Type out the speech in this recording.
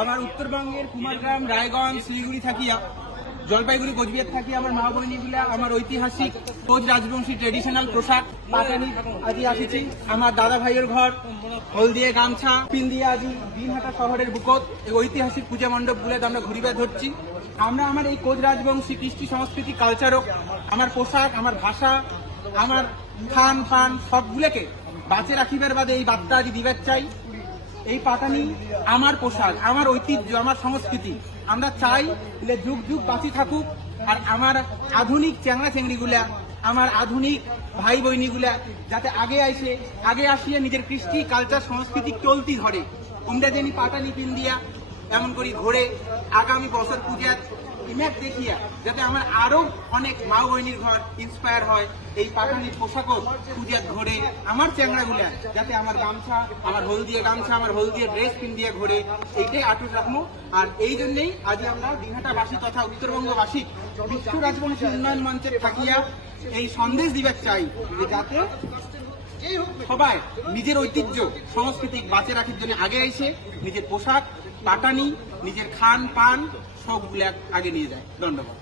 আমার উত্তরবঙ্গের কুমারগ্রাম, রায়গঞ্জ, শিলিগুড়ি থাকিয়া জলপাইগুড়ি, কোচবিহার থাকি আমার মা বোনেগুলা আমার ঐতিহাসিক কোচ রাজবংশী ট্রেডিশনাল পোশাক পাটানি আজি আসিছি। আমার দাদা ভাইয়ের ঘর হলদিয়ে গামছা পিন দিয়ে আজি দিনহাটা শহরের বুকত এই ঐতিহাসিক পূজা মণ্ডপ গুলাতে আমরা ঘুরিবে ধরছি। আমরা আমার এই কোচ রাজবংশী কৃষ্টি সংস্কৃতি কালচারও আমার পোশাক, আমার ভাষা, আমার খান পান সবগুলোকে বাঁচে রাখিবার বাদে এই বার্তা আজি দিবার চাই। এই পাটানি আমার পোশাক, আমার ঐতিহ্য, আমার সংস্কৃতি। আমরা চাই যুগ যুগ বাঁচি থাকুক। আর আমার আধুনিক চ্যাংড়া চেংড়িগুলা, আমার আধুনিক ভাই বোনিগুলা যাতে আগে আসিয়া নিজের কৃষ্টি কালচার সংস্কৃতি চলতি ধরে। তোমরা যেন পাটানি পিন দিয়া এমন করি ঘোরে আগামী বছর পূজার ইমেজ দেখিয়া যাতে আমার আরো অনেক মা বহিনীর ঘর ইন্সপায়ার হয়। এই পাটানির পোশাকও পূজার ঘোরে আমার চ্যাংড়াগুলা যাতে আমার গামছা, আমার হলদিয়া গামছা, আমার হলদিয়া ড্রেস পিন দিয়ে ঘোরে, এইটাই আটক রাখবো। আর এই জন্যই আজ আমরা দিনহাটাবাসী তথা উত্তরবঙ্গবাসী বিশ্ব রাজবংশী উন্নয়ন মঞ্চে থাকিয়া এই সন্দেশ দিবার চাই যে যাতে সবাই নিজের ঐতিহ্য সংস্কৃতি বাঁচে রাখার জন্য আগে এসে নিজের পোশাক পাটানি, নিজের খান পান সবগুলো আগে নিয়ে যায়। ধন্যবাদ।